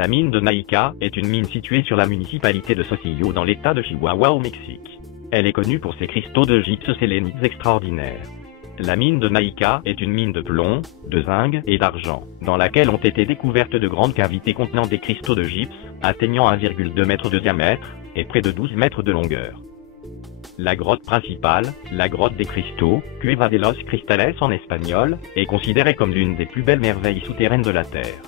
La mine de Naïka est une mine située sur la municipalité de Saucillo dans l'état de Chihuahua au Mexique. Elle est connue pour ses cristaux de gypse sélénites extraordinaires. La mine de Naïka est une mine de plomb, de zinc et d'argent, dans laquelle ont été découvertes de grandes cavités contenant des cristaux de gypse, atteignant 1,2 m de diamètre, et près de 12 mètres de longueur. La grotte principale, la grotte des cristaux, Cueva de los Cristales en espagnol, est considérée comme l'une des plus belles merveilles souterraines de la Terre.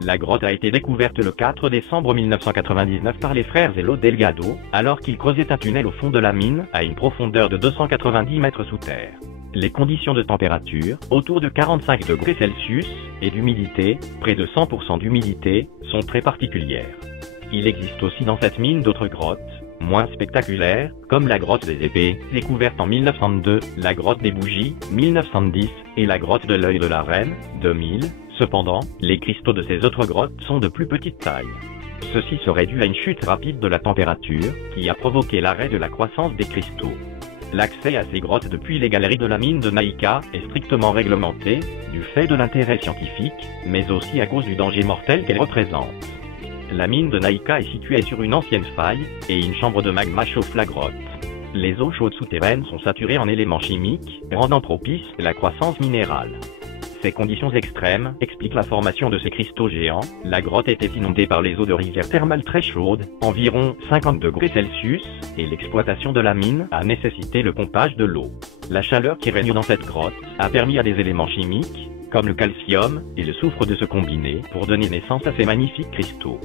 La grotte a été découverte le 4 décembre 1999 par les frères Elo Delgado, alors qu'ils creusaient un tunnel au fond de la mine, à une profondeur de 290 mètres sous terre. Les conditions de température, autour de 45 degrés Celsius, et d'humidité, près de 100% d'humidité, sont très particulières. Il existe aussi dans cette mine d'autres grottes, moins spectaculaires, comme la grotte des épées, découverte en 1902, la grotte des bougies, 1910, et la grotte de l'œil de la reine, 2000. Cependant, les cristaux de ces autres grottes sont de plus petite taille. Ceci serait dû à une chute rapide de la température, qui a provoqué l'arrêt de la croissance des cristaux. L'accès à ces grottes depuis les galeries de la mine de Naïka est strictement réglementé, du fait de l'intérêt scientifique, mais aussi à cause du danger mortel qu'elle représente. La mine de Naïka est située sur une ancienne faille, et une chambre de magma chauffe la grotte. Les eaux chaudes souterraines sont saturées en éléments chimiques, rendant propice la croissance minérale. Ces conditions extrêmes expliquent la formation de ces cristaux géants. La grotte était inondée par les eaux de rivières thermales très chaudes, environ 50 degrés Celsius, et l'exploitation de la mine a nécessité le pompage de l'eau. La chaleur qui règne dans cette grotte a permis à des éléments chimiques, comme le calcium et le soufre de se combiner pour donner naissance à ces magnifiques cristaux.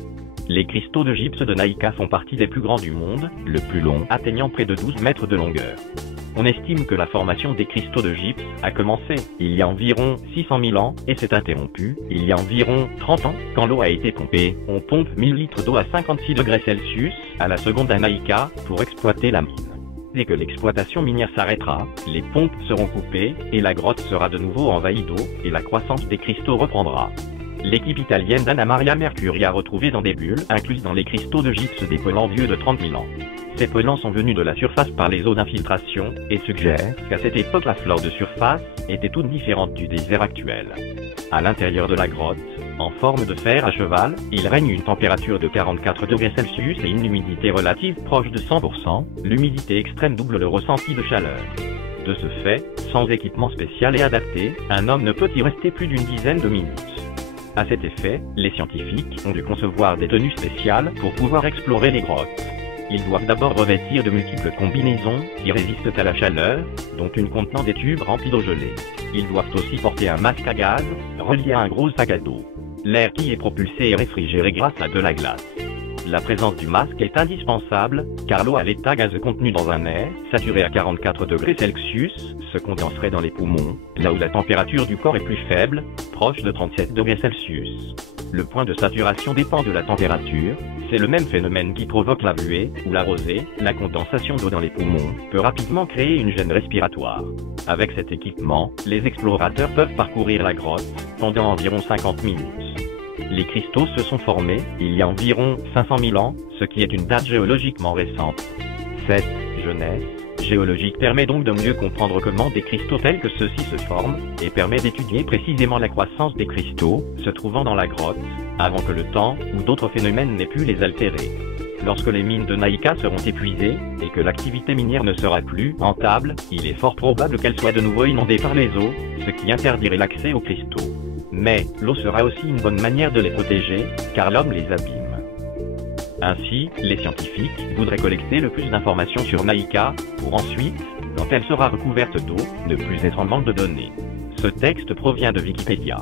Les cristaux de gypse de Naïka font partie des plus grands du monde, le plus long atteignant près de 12 mètres de longueur. On estime que la formation des cristaux de gypse a commencé il y a environ 600 000 ans et s'est interrompue il y a environ 30 ans. Quand l'eau a été pompée, on pompe 1000 litres d'eau à 56 degrés Celsius à la seconde à Naïka pour exploiter la mine. Dès que l'exploitation minière s'arrêtera, les pompes seront coupées et la grotte sera de nouveau envahie d'eau et la croissance des cristaux reprendra. L'équipe italienne d'Anna Maria Mercuri a retrouvé dans des bulles incluses dans les cristaux de gypse des pelants vieux de 30 000 ans. Ces pelants sont venus de la surface par les eaux d'infiltration et suggèrent qu'à cette époque la flore de surface était toute différente du désert actuel. À l'intérieur de la grotte, en forme de fer à cheval, il règne une température de 44 degrés Celsius et une humidité relative proche de 100%. L'humidité extrême double le ressenti de chaleur. De ce fait, sans équipement spécial et adapté, un homme ne peut y rester plus d'une dizaine de minutes. À cet effet, les scientifiques ont dû concevoir des tenues spéciales pour pouvoir explorer les grottes. Ils doivent d'abord revêtir de multiples combinaisons qui résistent à la chaleur, dont une contenant des tubes remplis d'eau gelée. Ils doivent aussi porter un masque à gaz, relié à un gros sac à dos. L'air qui est propulsé est réfrigéré grâce à de la glace. La présence du masque est indispensable, car l'eau à l'état gazeux contenu dans un air, saturé à 44 degrés Celsius, se condenserait dans les poumons, là où la température du corps est plus faible, proche de 37 degrés Celsius. Le point de saturation dépend de la température, c'est le même phénomène qui provoque la buée, ou la rosée, la condensation d'eau dans les poumons, peut rapidement créer une gêne respiratoire. Avec cet équipement, les explorateurs peuvent parcourir la grotte, pendant environ 50 minutes. Les cristaux se sont formés il y a environ 500 000 ans, ce qui est une date géologiquement récente. Cette jeunesse géologique permet donc de mieux comprendre comment des cristaux tels que ceux-ci se forment, et permet d'étudier précisément la croissance des cristaux se trouvant dans la grotte, avant que le temps ou d'autres phénomènes n'aient pu les altérer. Lorsque les mines de Naïka seront épuisées, et que l'activité minière ne sera plus rentable, il est fort probable qu'elles soient de nouveau inondées par les eaux, ce qui interdirait l'accès aux cristaux. Mais, l'eau sera aussi une bonne manière de les protéger, car l'homme les abîme. Ainsi, les scientifiques voudraient collecter le plus d'informations sur Naïka, pour ensuite, quand elle sera recouverte d'eau, ne plus être en manque de données. Ce texte provient de Wikipédia.